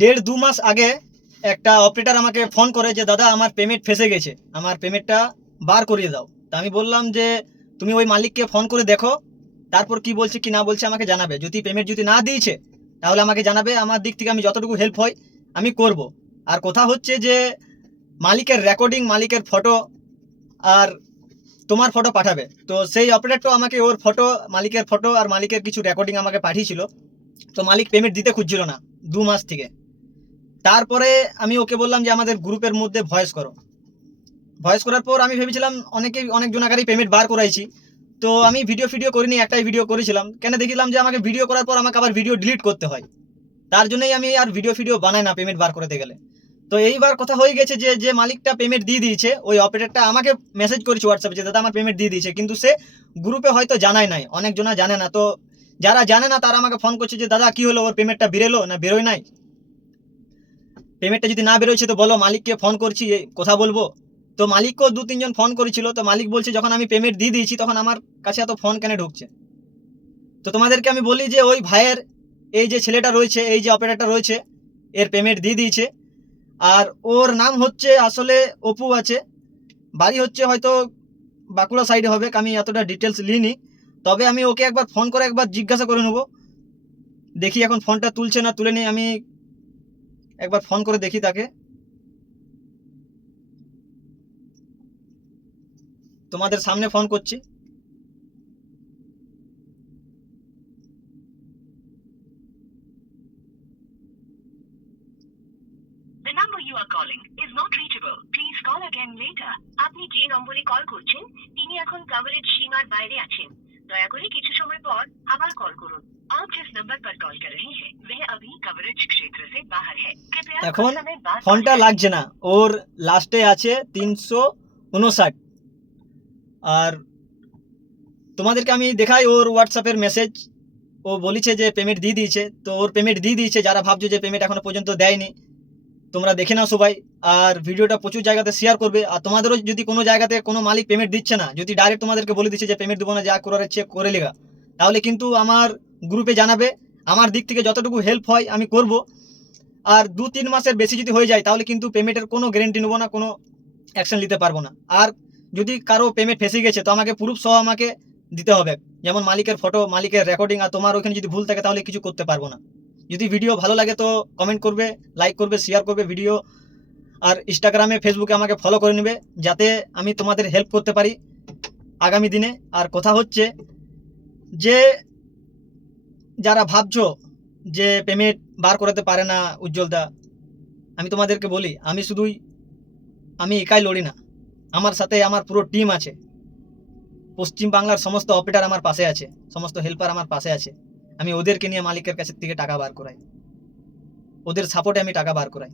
1.5-2 মাস আগে একটা অপারেটর আমাকে ফোন করে যে দাদা আমার পেমেন্ট ফেসে গেছে, আমার পেমেন্টটা বার করিয়ে দাও। তা আমি বললাম যে তুমি ওই মালিককে ফোন করে দেখো, তারপর কি বলছে কি না বলছে আমাকে জানাবে। যদি পেমেন্ট যদি না দিয়েছে তাহলে আমাকে জানাবে, আমার দিক থেকে আমি যতটুকু হেল্প হয় আমি করব। আর কথা হচ্ছে যে মালিকের রেকর্ডিং, মালিকের ফটো আর তোমার ফটো পাঠাবে। তো সেই অপারেটরটা আমাকে ওর ফটো, মালিকের ফটো আর মালিকের কিছু রেকর্ডিং আমাকে পাঠিয়েছিল। তো মালিক পেমেন্ট দিতে খুঁজছিল না 2 মাস থেকে। তারপরে আমি ওকে বললাম যে আমাদের গ্রুপের মধ্যে ভয়েস করো। ভয়েস করার পর আমি ভেবেছিলাম অনেক জনাকারই পেমেন্ট বার করাইছি, তো আমি ভিডিও করিনি, একটাই ভিডিও করেছিলাম। কেন দেখলাম যে আমাকে ভিডিও করার পর আমাকে আবার ভিডিও ডিলিট করতে হয়, তার জন্যই আমি আর ভিডিও বানাই না পেমেন্ট বার করতে গেলে। তো এইবার কথা হয়ে গেছে যে যে মালিকটা পেমেন্ট দিয়ে দিয়েছে ওই অপারেটরটা আমাকে মেসেজ করেছে হোয়াটসঅ্যাপে যে দাদা আমার পেমেন্ট দিয়ে দিয়েছে, কিন্তু সে গ্রুপে হয়তো জানায় নাই, অনেকজনা জানে না। তো যারা জানে না তারা আমাকে ফোন করছে যে দাদা কি হলো, ওর পেমেন্টটা বেরোলো না বেরোয় নাই? পেমেন্টটা যদি না বেরোচ্ছে তো বলো, মালিককে ফোন করছি কথা বলবো। তো মালিককেও 2-3 জন ফোন করেছিল, তো মালিক বলছে যখন আমি পেমেন্ট দিয়ে দিয়েছি তখন আমার কাছে এত ফোন কেন ঢুকছে। তো তোমাদেরকে আমি বলি যে ওই ভাইয়ের, এই যে ছেলেটা রয়েছে, এই যে অপারেটরটা রয়েছে, এর পেমেন্ট দিয়ে দিয়েছে। আর ওর নাম হচ্ছে আসলে অপু আছে, বাড়ি হচ্ছে হয়তো বাঁকুড়া সাইডে হবে, আমি এতটা ডিটেলস লিনি। তবে আমি ওকে একবার ফোন করে একবার জিজ্ঞাসা করে নেবো, দেখি এখন ফোনটা তুলছে না তুলে নি, আমি একবার ফোন করে দেখি তাকে। তোমাদের সামনে ফোন করছি। The number you are calling is not reachable. Please call again later. আপনি যে নম্বরে কল করছেন তিনি এখন কভারেজ সীমার বাইরে আছেন। দয়া করে কিছু সময় পর আবার কল করুন। आप जिस नंबर पर कॉल कर रहे हैं वह अभी कवरेज क्षेत्र से बाहर है। कृपया এখন कुछ समय बाद ফোনটা লাগছে না, ওর লাস্টে আছে 359। আর তোমাদেরকে আমি দেখাই ওর হোয়াটসঅ্যাপের মেসেজ। ও বলেছে যে পেমেন্ট দিয়ে দিয়েছে, তো ওর পেমেন্ট দিয়ে দিয়েছে। যারা ভাবছো যে পেমেন্ট এখনো পর্যন্ত দেয়নি, তোমরা দেখে নাও সবাই, আর ভিডিওটা প্রচুর জায়গাতে শেয়ার করবে। আর তোমাদেরও যদি কোনো জায়গাতে কোনো মালিক পেমেন্ট দিচ্ছে না, যদি ডাইরেক্ট তোমাদেরকে বলে দিচ্ছে যে পেমেন্ট দেবো না, যা করার ইচ্ছে করে লেগা, তাহলে কিন্তু আমার গ্রুপে জানাবে। আমার দিক থেকে যতটুকু হেল্প হয় আমি করব। আর 2-3 মাসের বেশি যদি হয়ে যায় তাহলে কিন্তু পেমেন্টের কোনো গ্যারেন্টি নেবো না, কোনো অ্যাকশন নিতে পারবো না। আর যদি কারো পেমেন্ট ফেসে গেছে তো আমাকে প্রুফ সহ আমাকে দিতে হবে, যেমন মালিকের ফটো, মালিকের রেকর্ডিং। আর তোমার ওখানে যদি ভুল থাকে তাহলে কিছু করতে পারবো না। যদি ভিডিও ভালো লাগে তো কমেন্ট করবে, লাইক করবে, শেয়ার করবে ভিডিও। আর ইনস্টাগ্রামে, ফেসবুকে আমাকে ফলো করে নেবে, যাতে আমি তোমাদের হেল্প করতে পারি আগামী দিনে। আর কথা হচ্ছে যে যারা ভাবছো যে পেমেন্ট বার করাতে পারে না উজ্জ্বলদা, আমি তোমাদেরকে বলি আমি একাই লড়ি না, আমার সাথে আমার পুরো টিম আছে। পশ্চিম বাংলার সমস্ত অপারেটর আমার পাশে আছে, সমস্ত হেল্পার আমার পাশে আছে। আমি ওদেরকে নিয়ে মালিকের কাছ থেকে টাকা বার করাই, ওদের সাপোর্টে আমি টাকা বার করাই।